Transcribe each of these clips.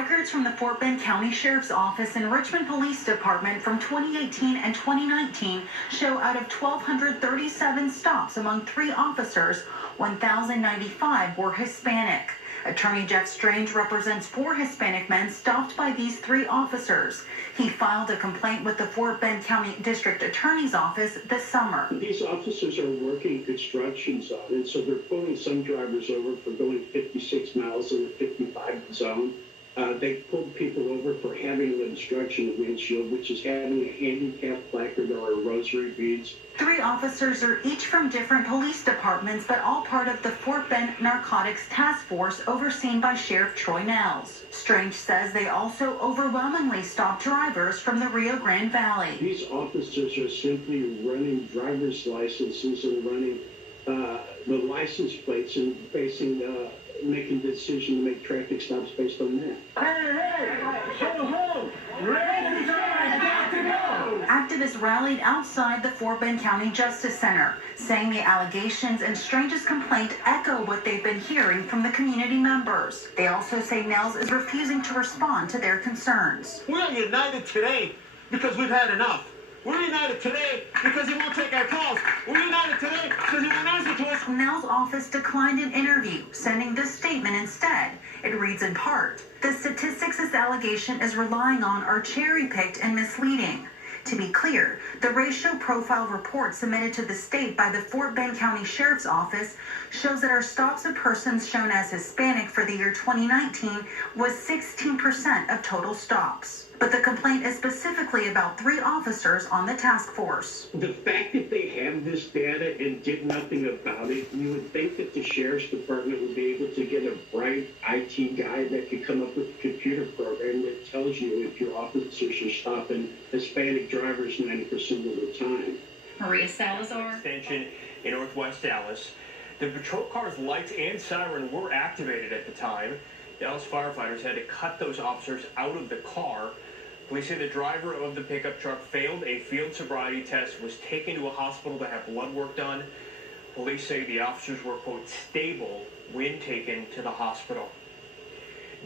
Records from the Fort Bend County Sheriff's Office and Richmond Police Department from 2018 and 2019 show out of 1,237 stops among 3 officers, 1,095 were Hispanic. Attorney Jeff Strange represents 4 Hispanic men stopped by these 3 officers. He filed a complaint with the Fort Bend County District Attorney's Office this summer. These officers are working construction zone, and so they're pulling some drivers over for going 56 miles in the 55 zone. They pulled people over for having an obstruction windshield, which is having a handicap placard or a rosary beads. 3 officers are each from different police departments, but all part of the Fort Bend Narcotics Task Force overseen by Sheriff Troy Nels. Strange says they also overwhelmingly stop drivers from the Rio Grande Valley. These officers are simply running driver's licenses and running the license plates and making the decision to make traffic stops based on that. Activists rallied outside the Fort Bend County Justice Center, saying the allegations and Strange's complaint echo what they've been hearing from the community members. They also say Nels is refusing to respond to their concerns. We're united today because we've had enough. We're united today because he won't take our calls. We're united today because he won't answer to us. Nels' office declined an interview, sending this statement instead. It reads in part, "The statistics this allegation is relying on are cherry-picked and misleading. To be clear, the racial profile report submitted to the state by the Fort Bend County Sheriff's Office shows that our stops of persons shown as Hispanic for the year 2019 was 16% of total stops. But the complaint is specifically about 3 officers on the task force." The fact that they have this data and did nothing about it, you would think that the Sheriff's Department would be able to get a bright IT guy that could come up with a computer program that tells you if your officers are stopping Hispanic drivers 90% of the time. Maria Salazar. Extension in Northwest Dallas. The patrol car's lights and siren were activated at the time. Dallas firefighters had to cut those officers out of the car. Police say the driver of the pickup truck failed a field sobriety test, was taken to a hospital to have blood work done. Police say the officers were, quote, stable when taken to the hospital.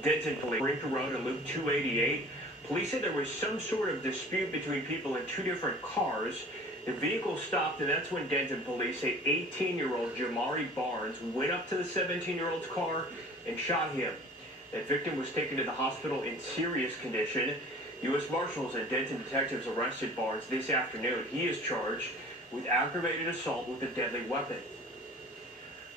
Denton Police, Brinker Road and Loop 288. Police said there was some sort of dispute between people in 2 different cars. The vehicle stopped, and that's when Denton Police say 18-year-old Jamari Barnes went up to the 17-year-old's car and shot him. That victim was taken to the hospital in serious condition. U.S. Marshals and Denton detectives arrested Barnes this afternoon. He is charged with aggravated assault with a deadly weapon.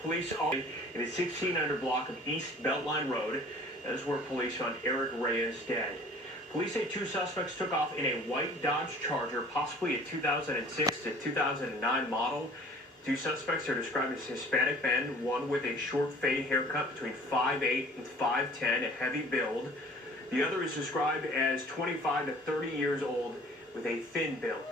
Police are in the 1600 block of East Beltline Road. That is where police found Eric Reyes dead. Police say 2 suspects took off in a white Dodge Charger, possibly a 2006 to 2009 model. 2 suspects are described as Hispanic men, one with a short fade haircut between 5'8" and 5'10", a heavy build. The other is described as 25 to 30 years old with a thin build.